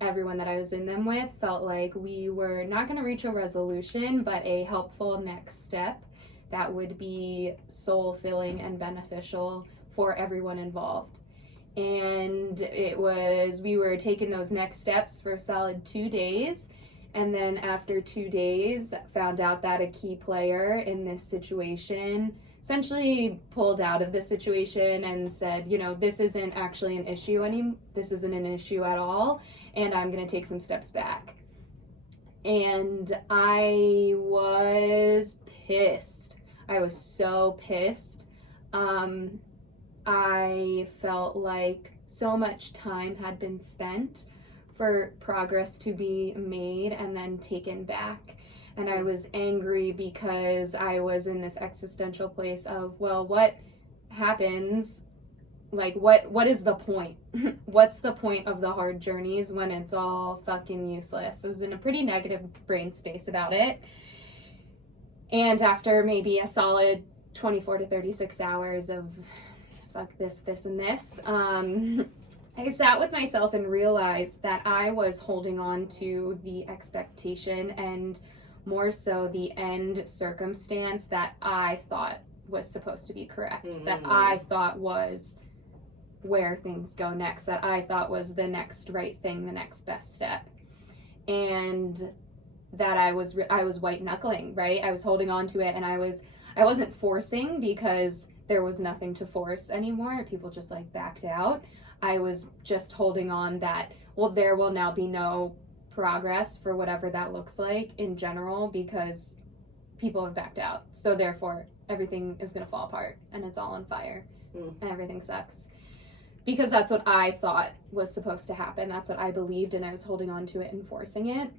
everyone that I was in them with, felt like we were not going to reach a resolution, but a helpful next step that would be soul-filling and beneficial for everyone involved. And we were taking those next steps for a solid 2 days. And then after 2 days, found out that a key player in this situation essentially pulled out of the situation and said, this isn't actually an issue anymore. This isn't an issue at all. And I'm going to take some steps back. And I was pissed. I was so pissed. I felt like so much time had been spent for progress to be made and then taken back. And I was angry because I was in this existential place of, well, what happens? Like, what is the point? What's the point of the hard journeys when it's all fucking useless? I was in a pretty negative brain space about it. And after maybe a solid 24 to 36 hours of fuck this, and this, I sat with myself and realized that I was holding on to the expectation and more so the end circumstance that I thought was supposed to be correct, that I thought was where things go next, that I thought was the next right thing, the next best step. And that I was white knuckling, right? I was holding on to it, and I wasn't forcing because there was nothing to force anymore. People just like backed out. I was just holding on that, well, there will now be no progress for whatever that looks like in general because people have backed out. So therefore, everything is going to fall apart and it's all on fire and everything sucks. Because that's what I thought was supposed to happen. That's what I believed, and I was holding on to it and forcing it.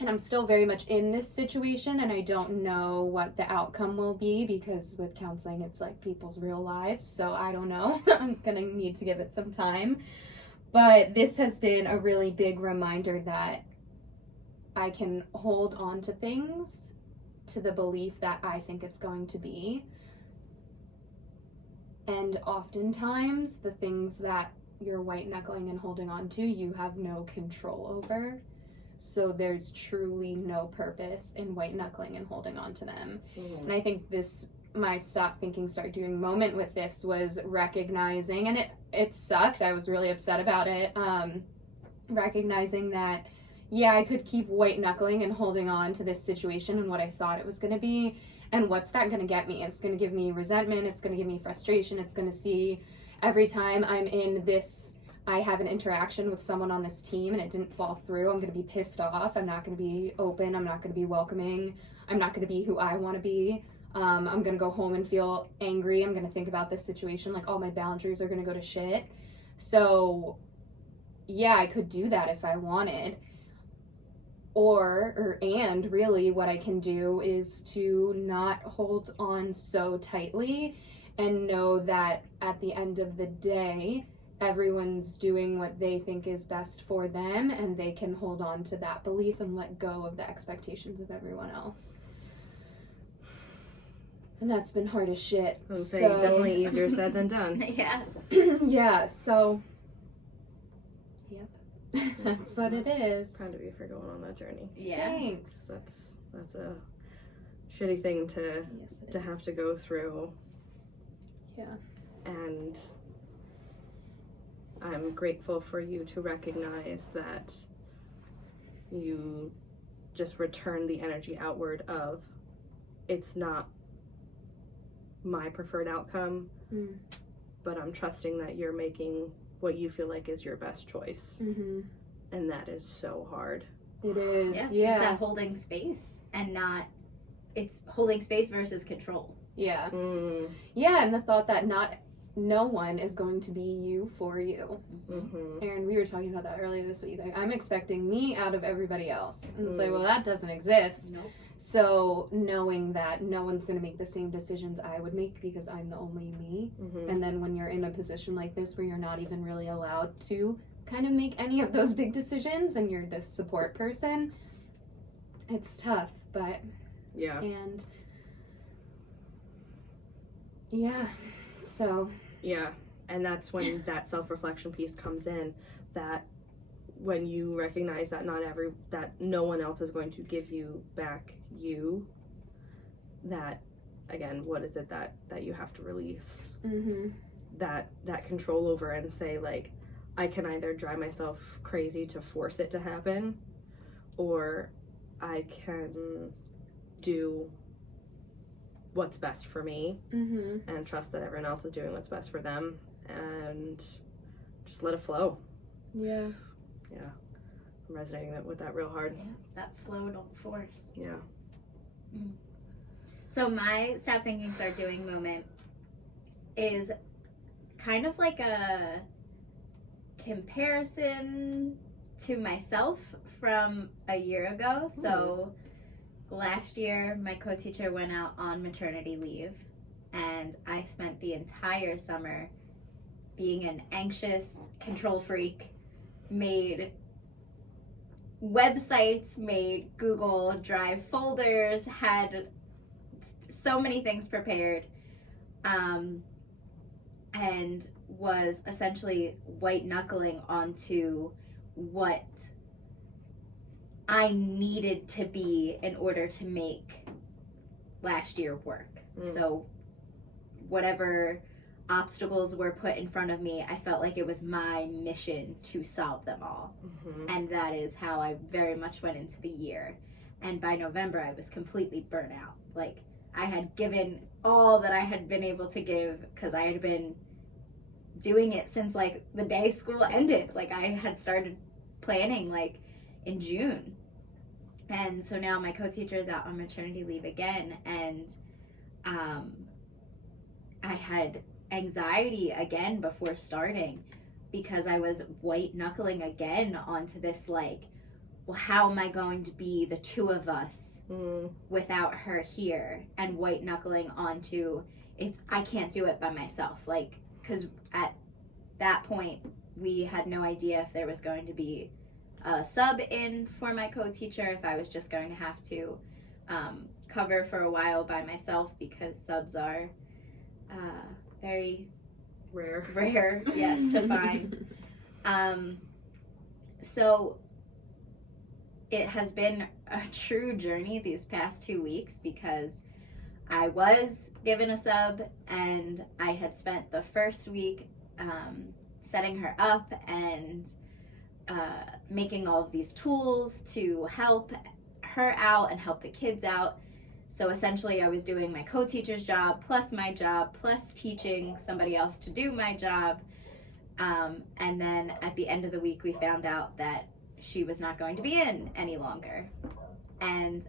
And I'm still very much in this situation, and I don't know what the outcome will be because with counseling, it's like people's real lives. So I don't know. I'm going to need to give it some time. But this has been a really big reminder that I can hold on to things to the belief that I think it's going to be. And oftentimes, the things that you're white knuckling and holding on to, you have no control over. So there's truly no purpose in white knuckling and holding on to them. And I think my stop thinking, start doing moment with this was recognizing, and it sucked. I was really upset about it. Recognizing that, yeah, I could keep white knuckling and holding on to this situation and what I thought it was going to be. And what's that going to get me? It's going to give me resentment. It's going to give me frustration. It's going to see every time I'm in this, I have an interaction with someone on this team and it didn't fall through, I'm going to be pissed off. I'm not going to be open. I'm not going to be welcoming. I'm not going to be who I want to be. I'm going to go home and feel angry. I'm going to think about this situation like all my boundaries are going to go to shit. So, yeah, I could do that if I wanted. and really what I can do is to not hold on so tightly and know that at the end of the day, everyone's doing what they think is best for them, and they can hold on to that belief and let go of the expectations of everyone else. And that's been hard as shit. I was saying, it's definitely easier said than done. Yeah. Yeah, so yep. That's what it is. Proud of you for going on that journey. Yeah. Thanks. That's a shitty thing to Yes, it have is. to go through. Yeah. And I'm grateful for you to recognize that you just return the energy outward of, it's not my preferred outcome, but I'm trusting that you're making what you feel like is your best choice. Mm-hmm. And that is so hard. It is. Yeah. It's Yeah. just that holding space and not, it's holding space versus control. Yeah. Mm. Yeah, and the thought that no one is going to be you for you. Mm-hmm. Aaron, we were talking about that earlier this week. Like, I'm expecting me out of everybody else. And it's like, well, that doesn't exist. Nope. So knowing that no one's going to make the same decisions I would make because I'm the only me. Mm-hmm. And then when you're in a position like this where you're not even really allowed to kind of make any of those big decisions and you're the support person, it's tough. But, Yeah. and yeah, so. Yeah. And that's when that self-reflection piece comes in, that when you recognize that that no one else is going to give you back you, that again, what is it that you have to release? Mm-hmm. That control over and say, like, I can either drive myself crazy to force it to happen, or I can do what's best for me, Mm-hmm. and trust that everyone else is doing what's best for them, and just let it flow. Yeah. Yeah, I'm resonating with that real hard. Yeah. That flow, don't force. Yeah. So my stop thinking, start doing moment is kind of like a comparison to myself from a year ago. So last year, my co-teacher went out on maternity leave, and I spent the entire summer being an anxious control freak, made websites, made Google Drive folders, had so many things prepared, and was essentially white knuckling onto what I needed to be in order to make last year work. So whatever obstacles were put in front of me, I felt like it was my mission to solve them all. Mm-hmm. And that is how I very much went into the year. And by November, I was completely burnt out. Like, I had given all that I had been able to give, because I had been doing it since, like, the day school ended. Like, I had started planning, like, in June. And so now my co-teacher is out on maternity leave again, and I had anxiety again before starting, because I was white knuckling again onto this, like, well, how am I going to be the two of us without her here? And white knuckling onto, I can't do it by myself. Like, because at that point, we had no idea if there was going to be a sub in for my co-teacher, if I was just going to have to cover for a while by myself, because subs are very rare, yes, to find. So it has been a true journey these past 2 weeks, because I was given a sub, and I had spent the first week setting her up and making all of these tools to help her out and help the kids out. So essentially, I was doing my co-teacher's job, plus my job, plus teaching somebody else to do my job. And then at the end of the week, we found out that she was not going to be in any longer. And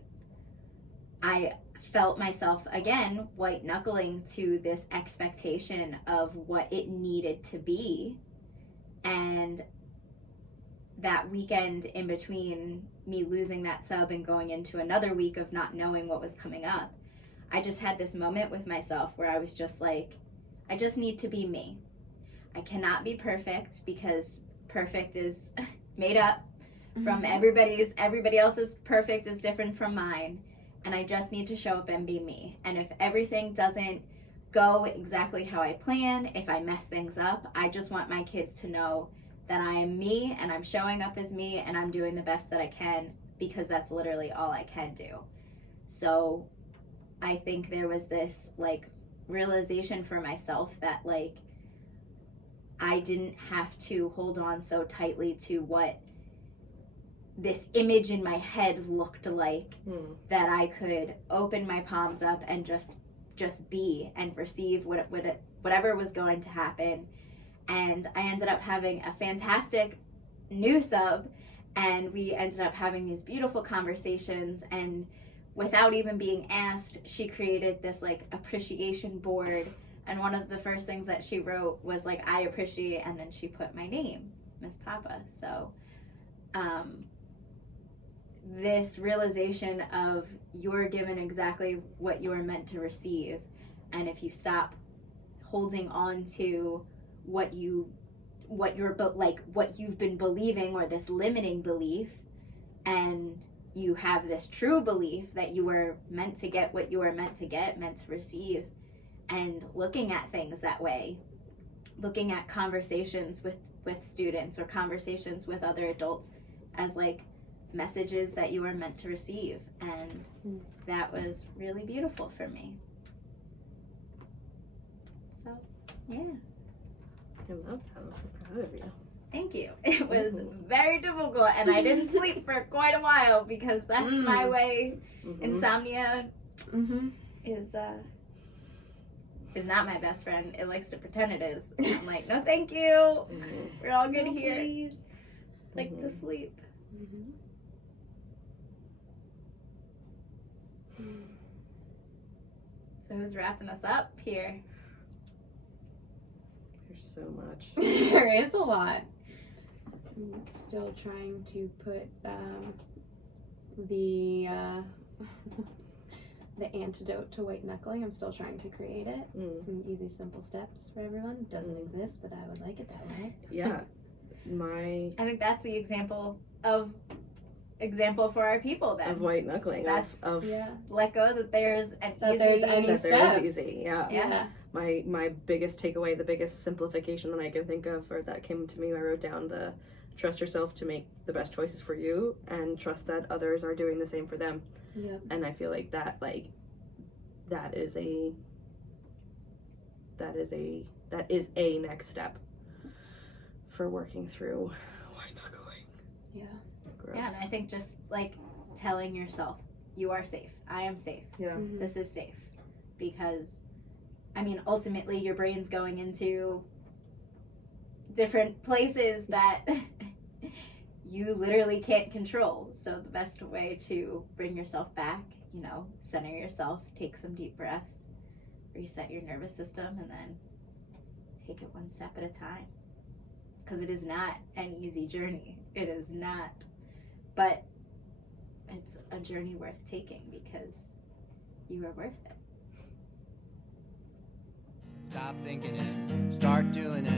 I felt myself, again, white knuckling to this expectation of what it needed to be. And that weekend in between me losing that sub and going into another week of not knowing what was coming up, I just had this moment with myself where I was just like, I just need to be me. I cannot be perfect because perfect is made up from everybody else's perfect is different from mine, and I just need to show up and be me. And if everything doesn't go exactly how I plan, if I mess things up, I just want my kids to know that I am me and I'm showing up as me and I'm doing the best that I can, because that's literally all I can do. So I think there was this like realization for myself that like I didn't have to hold on so tightly to what this image in my head looked like, that I could open my palms up and just be and receive whatever was going to happen. And I ended up having a fantastic new sub, and we ended up having these beautiful conversations, and without even being asked, she created this like appreciation board, and one of the first things that she wrote was like, I appreciate, and then she put my name, Miss Papa. So this realization of you're given exactly what you're meant to receive, and if you stop holding on to what you've been believing, or this limiting belief, and you have this true belief that you were meant to get what you were meant to get, meant to receive, and looking at things that way, looking at conversations with students or conversations with other adults as like messages that you were meant to receive. And that was really beautiful for me. So yeah, I love that. I'm so proud of you. thank you. It was very difficult, and I didn't sleep for quite a while because that's my way. Insomnia is not my best friend. It likes to pretend it is. And I'm like, no thank you, we're all good here. Please. Like to sleep. So who's wrapping us up here? There's so much. There is a lot. I'm still trying to put the the antidote to white knuckling. I'm still trying to create it. Some easy, simple steps for everyone. It doesn't exist, but I would like it that way. Yeah. I think that's the example for our people then. Of white knuckling. That's Yeah. let go that there's an That easy there's any That there steps. is easy. Yeah. Yeah. My biggest takeaway, the biggest simplification that I can think of, or that came to me, I wrote down the trust yourself to make the best choices for you, and trust that others are doing the same for them. Yep. And I feel like that is a next step for working through white knuckling. Yeah. Gross. Yeah, and I think just like telling yourself, you are safe. I am safe. Yeah. This is safe. Because, I mean, ultimately your brain's going into different places that you literally can't control. So the best way to bring yourself back, center yourself, take some deep breaths, reset your nervous system, and then take it one step at a time. Because it is not an easy journey. It is not. But it's a journey worth taking because you are worth it. Stop thinking and start doing it.